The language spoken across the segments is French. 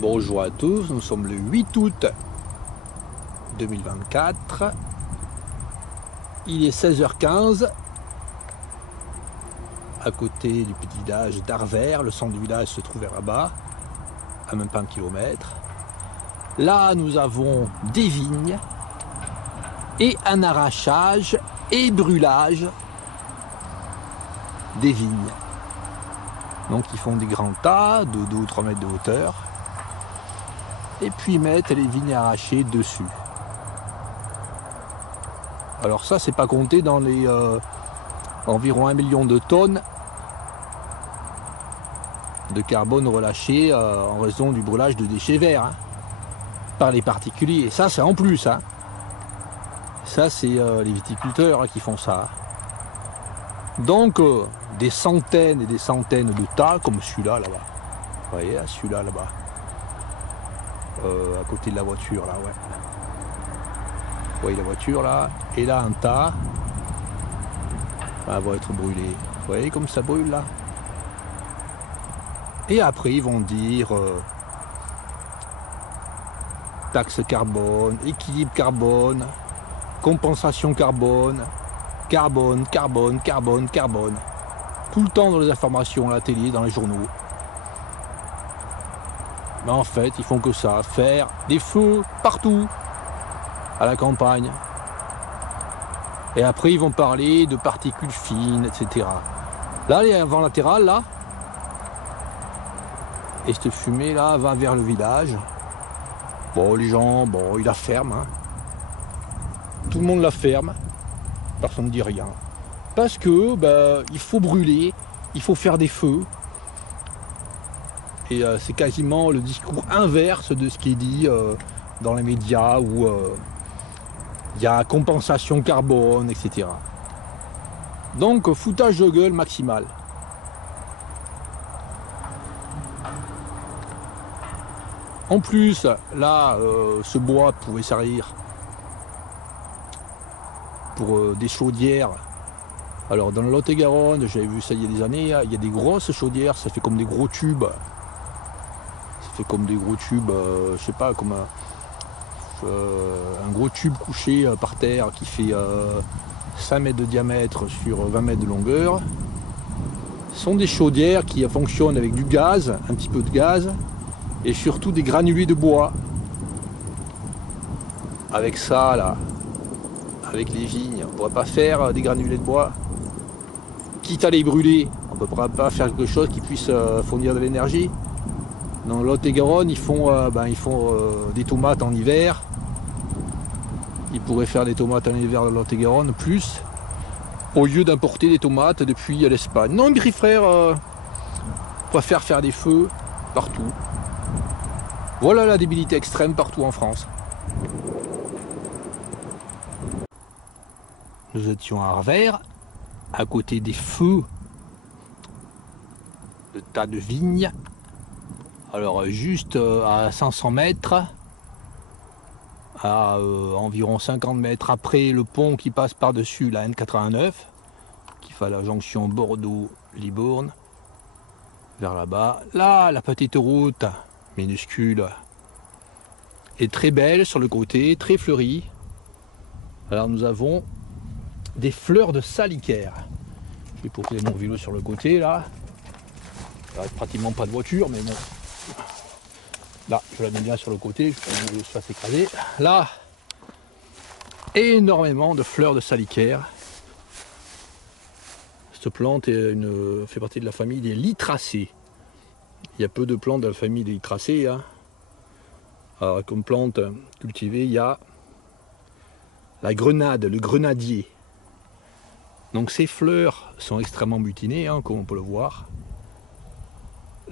Bonjour à tous, nous sommes le 8 août 2024. Il est 16h15 à côté du petit village d'Arvers. Le centre du village se trouve là-bas, à même pas 1 kilomètre. Là, nous avons des vignes et un arrachage et brûlage des vignes. Donc ils font des grands tas de 2 ou 3 mètres de hauteur. Et puis ils mettent les vignes arrachées dessus. Alors ça, c'est pas compté dans les environ 1 million de tonnes de carbone relâché en raison du brûlage de déchets verts par les particuliers. Et ça, c'est en plus. Ça, c'est les viticulteurs qui font ça. Donc, des centaines et des centaines de tas, comme celui-là, là-bas. Vous voyez, celui-là, là-bas. À côté de la voiture, là, ouais. Vous voyez la voiture, là. Et là, un tas. Ça va être brûlé. Vous voyez comme ça brûle, là. Et après, ils vont dire taxe carbone, équilibre carbone, compensation carbone, carbone, carbone, carbone, carbone. Tout le temps dans les informations, à la télé, dans les journaux. Mais en fait, ils font que ça, faire des feux partout, à la campagne. Et après, ils vont parler de particules fines, etc. Là, il y a un vent latéral, là. Et cette fumée, là, va vers le village. Bon, les gens, bon, ils la ferment. Tout le monde la ferme. Personne ne dit rien. Parce que, il faut brûler, il faut faire des feux. Et c'est quasiment le discours inverse de ce qui est dit dans les médias où il y a compensation carbone, etc. Donc, foutage de gueule maximal. En plus, là, ce bois pouvait servir pour des chaudières. Alors, dans le Lot-et-Garonne, j'avais vu ça il y a des années, il y a des grosses chaudières, ça fait comme des gros tubes. Ça fait comme des gros tubes, je sais pas, comme un gros tube couché par terre qui fait 5 mètres de diamètre sur 20 mètres de longueur. Ce sont des chaudières qui fonctionnent avec du gaz, un petit peu de gaz, et surtout des granulés de bois. Avec ça, là, avec les vignes, on ne pourrait pas faire des granulés de bois. Quitte à les brûler, on ne pourra pas faire quelque chose qui puisse fournir de l'énergie. Dans le Lot-et-Garonne, ils font des tomates en hiver. Ils pourraient faire des tomates en hiver dans le Lot-et-Garonne, plus, au lieu d'importer des tomates depuis l'Espagne. Non, Griffrère préfère faire des feux partout. Voilà la débilité extrême partout en France. Nous étions à Arvers, à côté des feux de tas de vignes. Alors juste à 500 mètres, à environ 50 mètres après le pont qui passe par-dessus la N89, qui fait la jonction Bordeaux-Libourne, vers là-bas. Là, la petite route minuscule est très belle sur le côté, très fleurie. Alors nous avons des fleurs de salicaire. Je vais poser mon vélo sur le côté là. Il n'y a pratiquement pas de voiture, mais bon. Là, je la mets bien sur le côté, je ne vais pas s'écraser. Là, énormément de fleurs de salicaire. Cette plante fait partie de la famille des lytracées. Il y a peu de plantes de la famille des lytracées. Alors, comme plante cultivée, il y a la grenade, le grenadier. Donc ces fleurs sont extrêmement butinées, comme on peut le voir.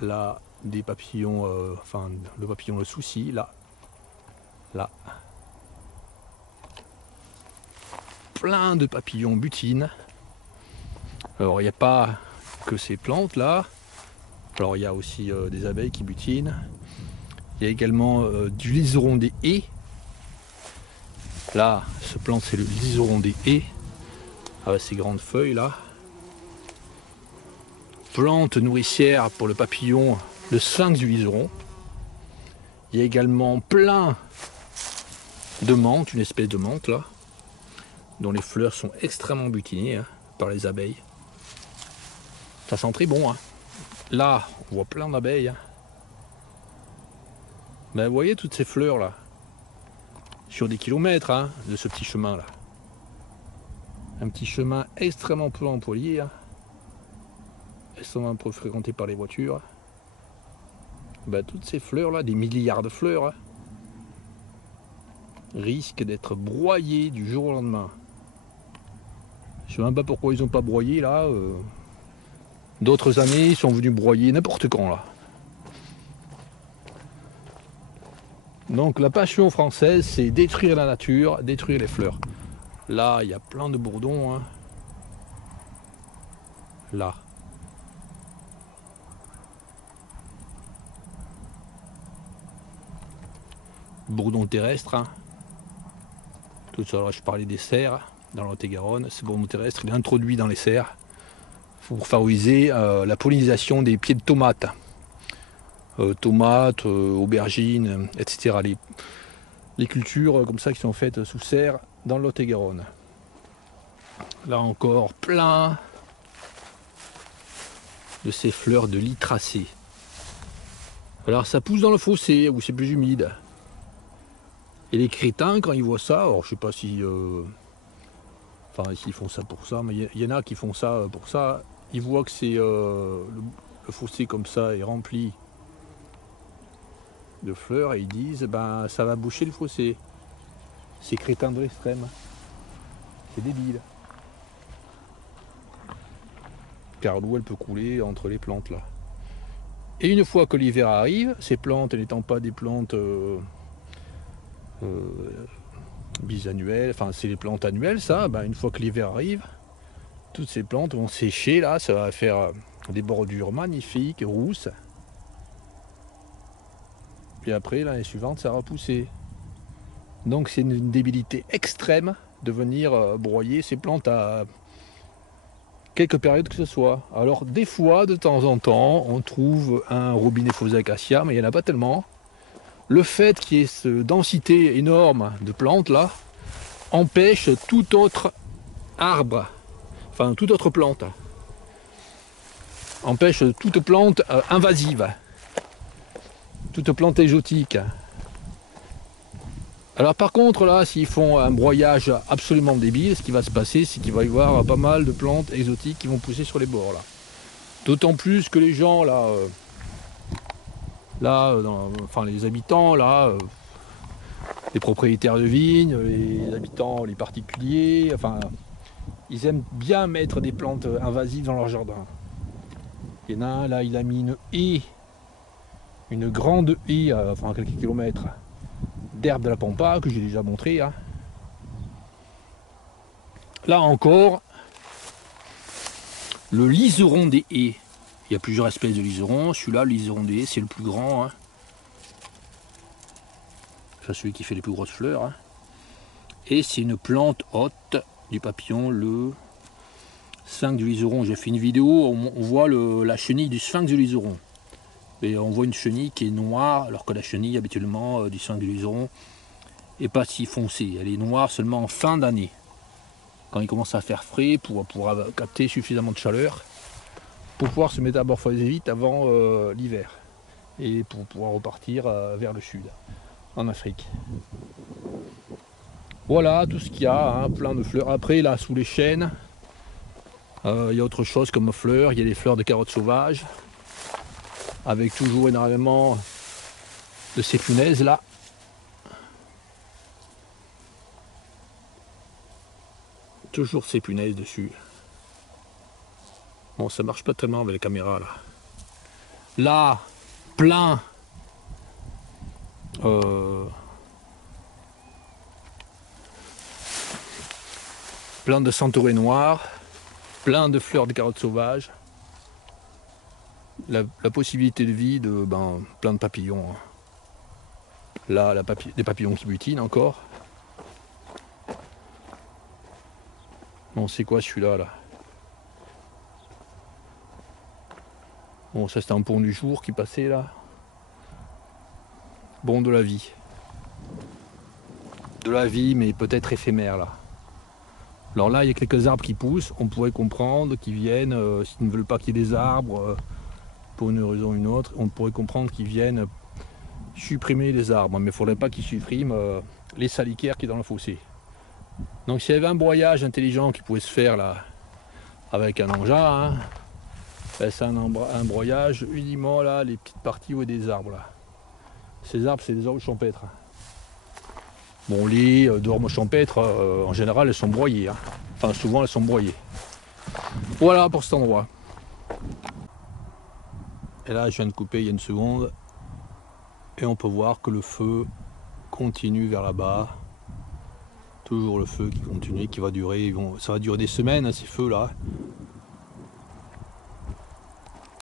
Là, des papillons, le papillon le souci, là. Plein de papillons butinent. Alors il n'y a pas que ces plantes là. Alors il y a aussi des abeilles qui butinent. Il y a également du liseron des haies. Là, ce plante c'est le liseron des haies. Avec ces grandes feuilles là. Plante nourricière pour le papillon, le sphinx du liseron. Il y a également plein de menthe, une espèce de menthe là, dont les fleurs sont extrêmement butinées hein, par les abeilles. Ça sent très bon. Hein. Là, on voit plein d'abeilles. Hein. Ben, vous voyez toutes ces fleurs là, sur des kilomètres hein, de ce petit chemin là. Un petit chemin extrêmement peu employé. Hein. Elles sont un peu fréquentées par les voitures. Ben, toutes ces fleurs là, des milliards de fleurs, hein, risquent d'être broyées du jour au lendemain. Je ne sais même pas pourquoi ils n'ont pas broyé là. D'autres années, ils sont venus broyer n'importe quand là. Donc la passion française, c'est détruire la nature, détruire les fleurs. Là, il y a plein de bourdons. Hein. Là. Bourdon terrestre. Hein. Tout à l'heure, je parlais des cerfs dans le Lot-et-Garonne. Ce bourdon terrestre, il est introduit dans les serres pour favoriser la pollinisation des pieds de tomates. Tomates, aubergines, etc. Les cultures comme ça qui sont faites sous serre dans le Lot-et-Garonne. Là encore, plein de ces fleurs de lytracées. Alors ça pousse dans le fossé où c'est plus humide. Et les crétins, quand ils voient ça, alors je sais pas si... enfin, s'ils font ça pour ça, mais il y en a qui font ça pour ça. Ils voient que c'est le fossé comme ça est rempli de fleurs et ils disent ben ça va boucher le fossé. C'est crétin de l'extrême. C'est débile. Car l'eau elle peut couler entre les plantes là. Et une fois que l'hiver arrive, ces plantes n'étant pas des plantes bisannuelles, enfin c'est les plantes annuelles ça, ben, une fois que l'hiver arrive, toutes ces plantes vont sécher là, ça va faire des bordures magnifiques, rousses. Puis après l'année suivante ça va pousser. Donc c'est une débilité extrême de venir broyer ces plantes à quelques périodes que ce soit. Alors des fois, de temps en temps, on trouve un robinet faux acacia, mais il n'y en a pas tellement. Le fait qu'il y ait cette densité énorme de plantes là, empêche tout autre arbre, enfin toute autre plante, empêche toute plante invasive, toute plante exotique. Alors par contre là, s'ils font un broyage absolument débile, ce qui va se passer, c'est qu'il va y avoir pas mal de plantes exotiques qui vont pousser sur les bords là. D'autant plus que les gens là, enfin les habitants là, les propriétaires de vignes, les habitants, les particuliers, enfin, ils aiment bien mettre des plantes invasives dans leur jardin. Il y en a un là, il a mis une haie, une grande haie, enfin quelques kilomètres, d'herbe de la pampa que j'ai déjà montré. Hein. Là encore, le liseron des haies. Il y a plusieurs espèces de liserons. Celui-là, le liseron des haies, c'est le plus grand. Hein. C'est celui qui fait les plus grosses fleurs. Hein. Et c'est une plante hôte du papillon, le sphinx du liseron. J'ai fait une vidéo, on voit la chenille du sphinx du liseron. Et on voit une chenille qui est noire, alors que la chenille habituellement du sphinx du liseron n'est pas si foncée. Elle est noire seulement en fin d'année. Quand il commence à faire frais pour capter suffisamment de chaleur pour pouvoir se métamorphoser vite avant l'hiver et pour pouvoir repartir vers le sud, en Afrique. Voilà tout ce qu'il y a, hein, plein de fleurs. Après là sous les chênes, il y a autre chose comme fleurs, il y a des fleurs de carottes sauvages, avec toujours énormément de ces punaises là. Toujours ces punaises dessus. Bon, ça marche pas tellement avec la caméra là. Là, plein plein de centaurées noires, plein de fleurs de carottes sauvages. La possibilité de vie de plein de papillons. Hein. Là, des papillons qui butinent encore. Bon, c'est quoi celui-là là? Bon, ça c'était un pont du jour qui passait là. Bon, de la vie. De la vie, mais peut-être éphémère là. Alors là, il y a quelques arbres qui poussent, on pourrait comprendre qu'ils viennent, s'ils ne veulent pas qu'il y ait des arbres, pour une raison ou une autre, on pourrait comprendre qu'ils viennent supprimer les arbres, mais il ne faudrait pas qu'ils suppriment les salicaires qui est dans le fossé. Donc s'il y avait un broyage intelligent qui pouvait se faire là, avec un engin, hein, ben c'est un broyage uniquement là, les petites parties où il y a des arbres là. Ces arbres, c'est des arbres champêtres. Bon, les dormes champêtres, en général, elles sont broyées. Hein. Enfin, souvent, elles sont broyées. Voilà pour cet endroit. Et là, je viens de couper il y a une seconde. Et on peut voir que le feu continue vers là-bas. Toujours le feu qui continue, qui va durer. Ça va durer des semaines, hein, ces feux-là.